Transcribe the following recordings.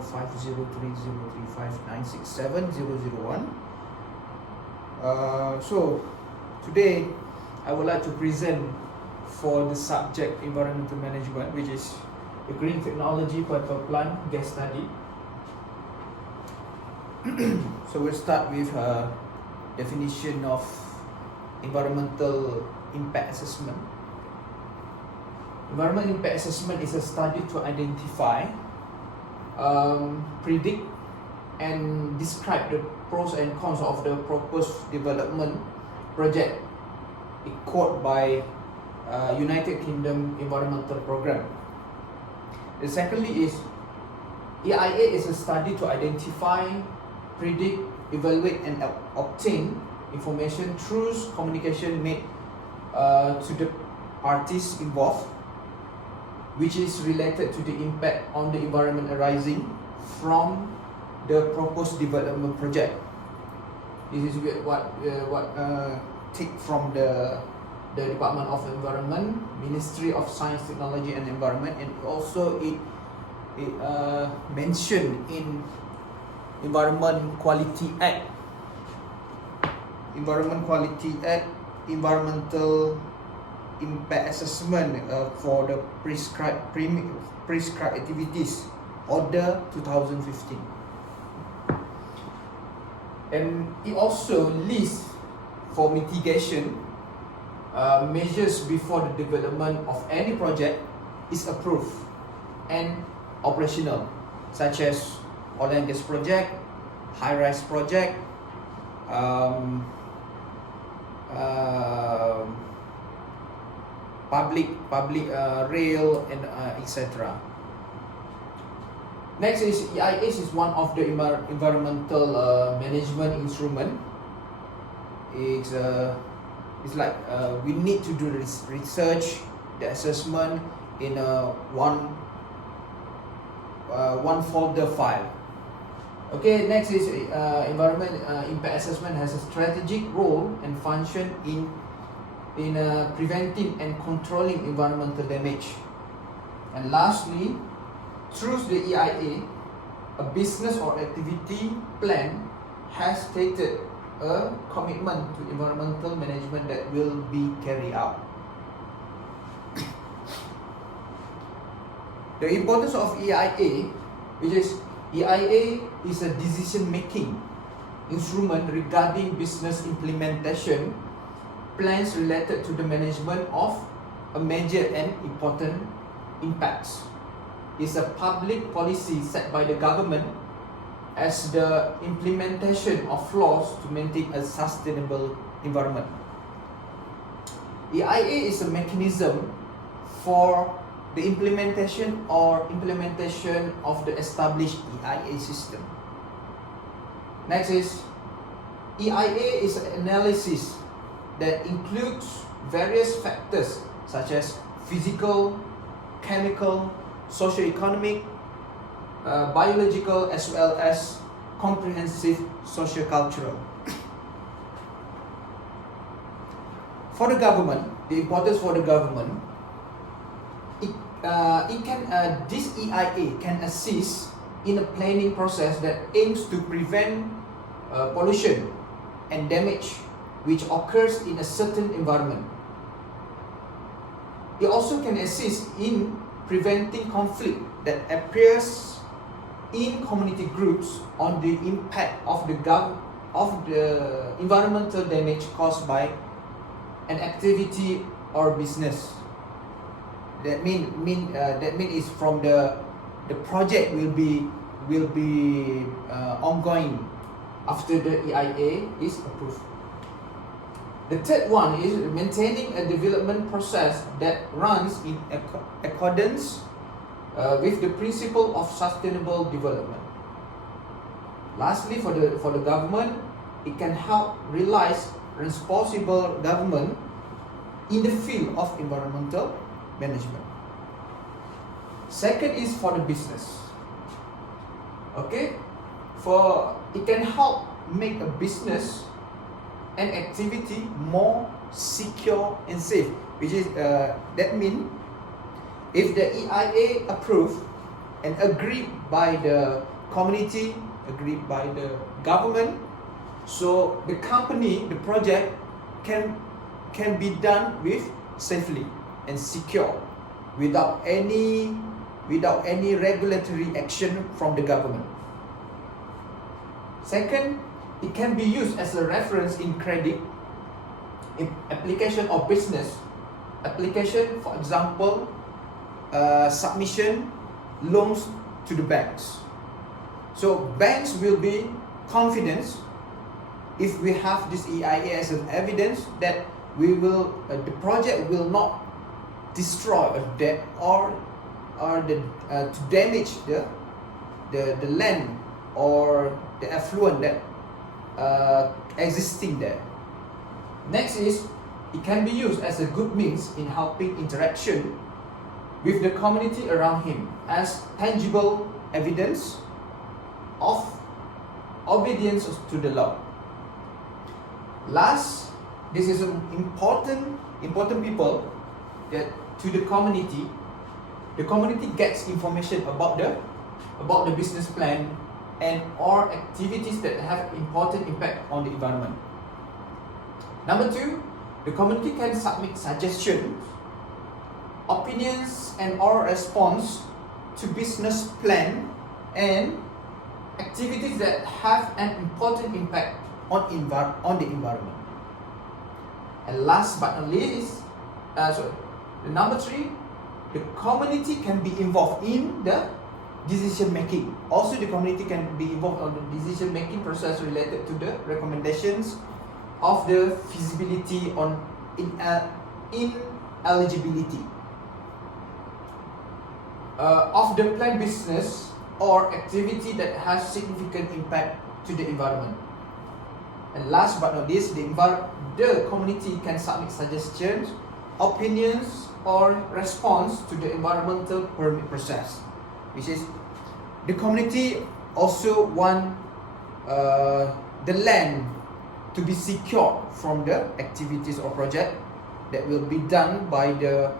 0503035967 So today I would like to present for the subject environmental management, which is the green technology power plant gas study. So we'll start with a definition of environmental impact assessment. Environmental impact assessment is a study to identify, predict and describe the pros and cons of the proposed development project quoted by United Kingdom Environmental Programme. The secondly is EIA is a study to identify, predict, evaluate and obtain information through communication made to the parties involved, which is related to the impact on the environment arising from the proposed development project. This is what take from the Department of Environment, Ministry of Science, Technology and Environment, and also it mentioned in Environment Quality Act. Environment Quality Act, environmental impact assessment for the prescribed activities, Order 2015. And it also lists for mitigation measures before the development of any project is approved and operational, such as oil and gas project, high-rise project, public rail and etc. Next is EIS is one of the environmental management instrument. It's like we need to do research, the assessment in one folder file. Okay, next is environment impact assessment has a strategic role and function in preventing and controlling environmental damage. And lastly, through the EIA, a business or activity plan has stated a commitment to environmental management that will be carried out. The importance of EIA, which is EIA is a decision-making instrument regarding business implementation plans related to the management of a major and important impacts. It's a public policy set by the government as the implementation of laws to maintain a sustainable environment. EIA is a mechanism for the implementation of the established EIA system. Next is EIA is an analysis that includes various factors such as physical, chemical, socio-economic, biological, as well as comprehensive socio-cultural. For the government, the importance for the government, this EIA can assist in a planning process that aims to prevent pollution and damage which occurs in a certain environment. It also can assist in preventing conflict that appears in community groups on the impact of the environmental damage caused by an activity or business. That mean is from the project will be ongoing after the EIA is approved. The third one is maintaining a development process that runs in accordance with the principle of sustainable development. Lastly, for the government, it can help realize responsible government in the field of environmental management. Second is for the business. Okay, it can help make a business and activity more secure and safe, which is that means if the EIA approved and agreed by the community, agreed by the government. So the project can be done with safely and secure without any regulatory action from the government. Second, it can be used as a reference in credit, in application or business application, for example, submission loans to the banks. So banks will be confident if we have this EIA as an evidence that the project will not destroy or to damage the land or the affluent that existing there. Next is, it can be used as a good means in helping interaction with the community around him as tangible evidence of obedience to the law. Last, this is an important people that to the community. The community gets information about the business plan and or activities that have important impact on the environment. Number two, the community can submit suggestions, opinions and or response to business plan and activities that have an important impact on the environment. And last but not least, number three, the community can be involved in the decision making. Also, the community can be involved on the decision making process related to the recommendations of the feasibility on ineligibility of the planned business or activity that has significant impact to the environment. And last but not least, the community can submit suggestions, opinions or response to the environmental permit process, which is the community also want the land to be secured from the activities or project that will be done by the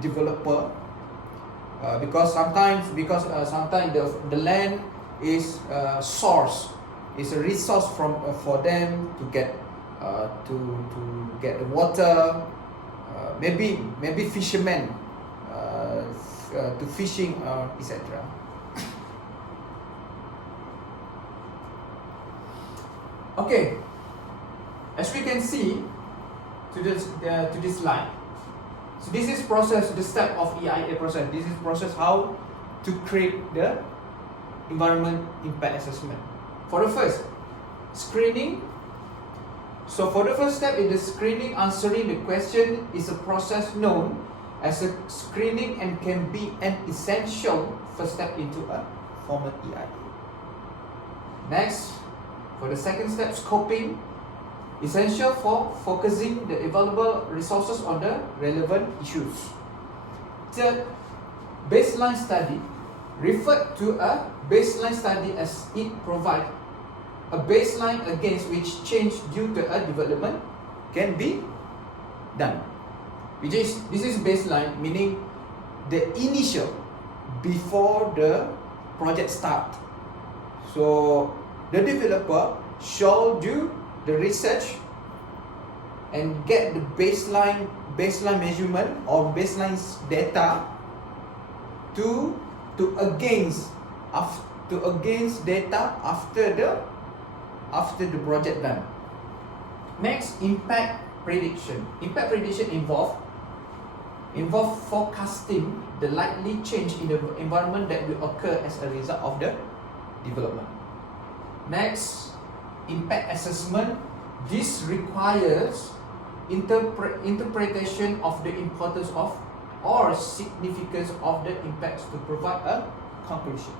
developer, because sometimes the land is source, is a resource for them to get the water, maybe fishermen to fishing, etc. Okay, as we can see to this slide, so this is process, the step of EIA process. This is process how to create the environment impact assessment. For the first, screening. So for the first step in the screening, answering the question is a process known as a screening and can be an essential first step into a formal EIA. Next, for the second step, scoping, essential for focusing the available resources on the relevant issues. Third, baseline study, referred to a baseline study as it provides a baseline against which change due to a development can be done. This is baseline, meaning the initial before the project start. So the developer shall do the research and get the baseline measurement or baseline data to against data after the project done. Next, impact prediction. Impact prediction involve forecasting the likely change in the environment that will occur as a result of the development. Next, impact assessment. This requires interpretation of the importance of or significance of the impacts to provide a conclusion.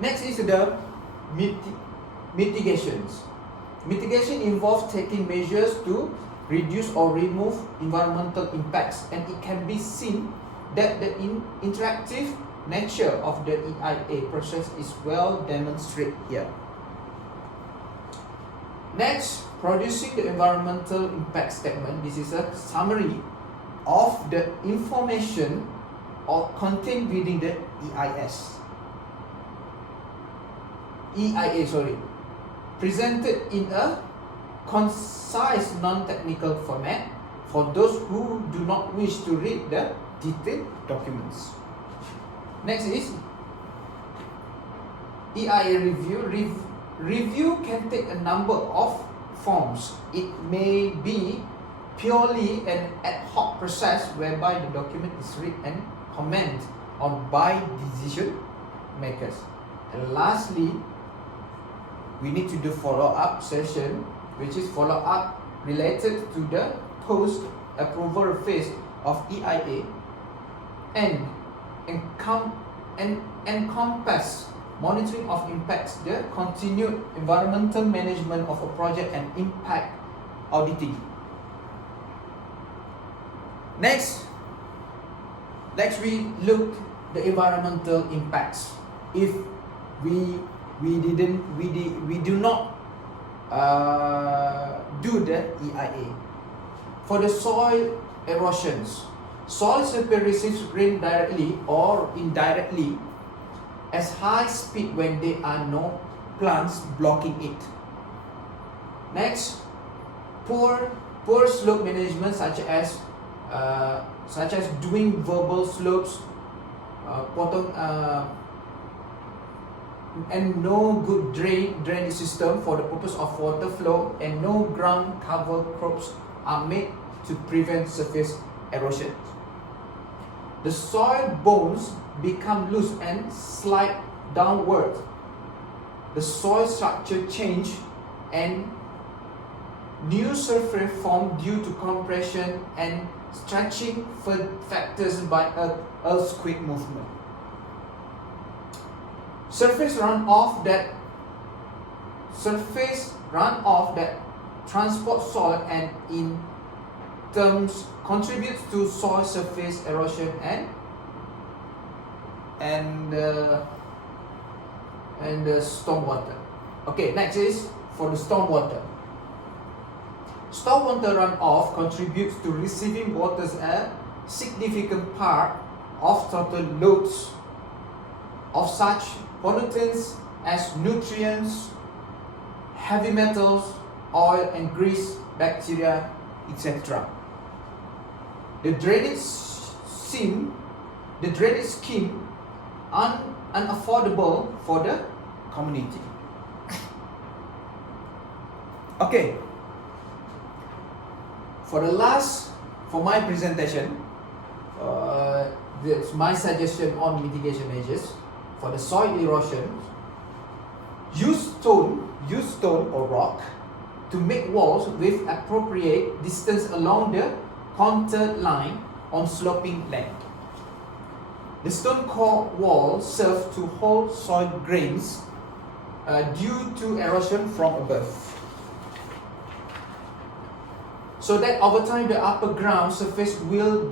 Next is the mitigations. Mitigation involves taking measures to reduce or remove environmental impacts, and it can be seen that the interactive nature of the EIA process is well demonstrated here. Next, producing the environmental impact statement. This is a summary of the information or contained within the EIA, presented in a concise non-technical format for those who do not wish to read the detailed documents. Next is EIA review. Review can take a number of forms. It may be purely an ad hoc process whereby the document is read and commented on by decision makers. And lastly, we need to do follow-up session, which is follow-up related to the post-approval phase of EIA and encompass monitoring of impacts, the continued environmental management of a project, and impact auditing. Next we look the environmental impacts. If we do not do the EIA. For the soil erosions, soil surface receives rain directly or indirectly at high speed when there are no plants blocking it. Next, poor slope management, such as doing verbal slopes, and no good drainage system for the purpose of water flow, and no ground cover crops are made to prevent surface erosion. The soil bones become loose and slide downward. The soil structure change and new surface form due to compression and stretching factors by earthquake movement. Surface runoff that transport soil and in terms contributes to soil surface erosion and stormwater. Okay, next is for the stormwater. Stormwater runoff contributes to receiving waters a significant part of total loads of such pollutants as nutrients, heavy metals, oil and grease, bacteria, etc. The drainage scheme unaffordable for the community. Okay. For my presentation, that's my suggestion on mitigation measures for the soil erosion. Use stone or rock to make walls with appropriate distance along the contour line on sloping land. The stone core wall serves to hold soil grains due to erosion from above, so that over time the upper ground surface will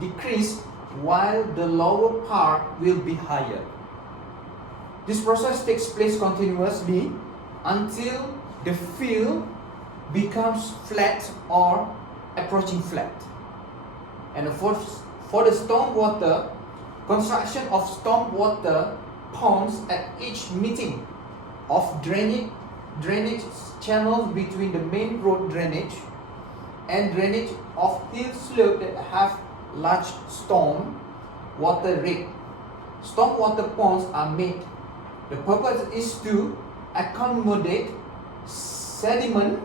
decrease while the lower part will be higher. This process takes place continuously until the field becomes flat or approaching flat. And for the stormwater, construction of stormwater ponds at each meeting of drainage channels between the main road drainage and drainage of hill slope that have large storm water rate. Stormwater ponds are made. The purpose is to accommodate sediment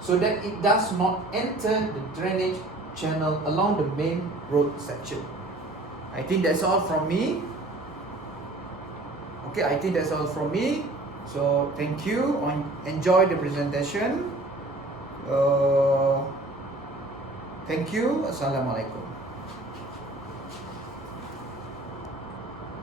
so that it does not enter the drainage channel along the main road section. I think that's all from me. Okay, I think that's all from me. So thank you. Enjoy the presentation. Thank you. Assalamualaikum.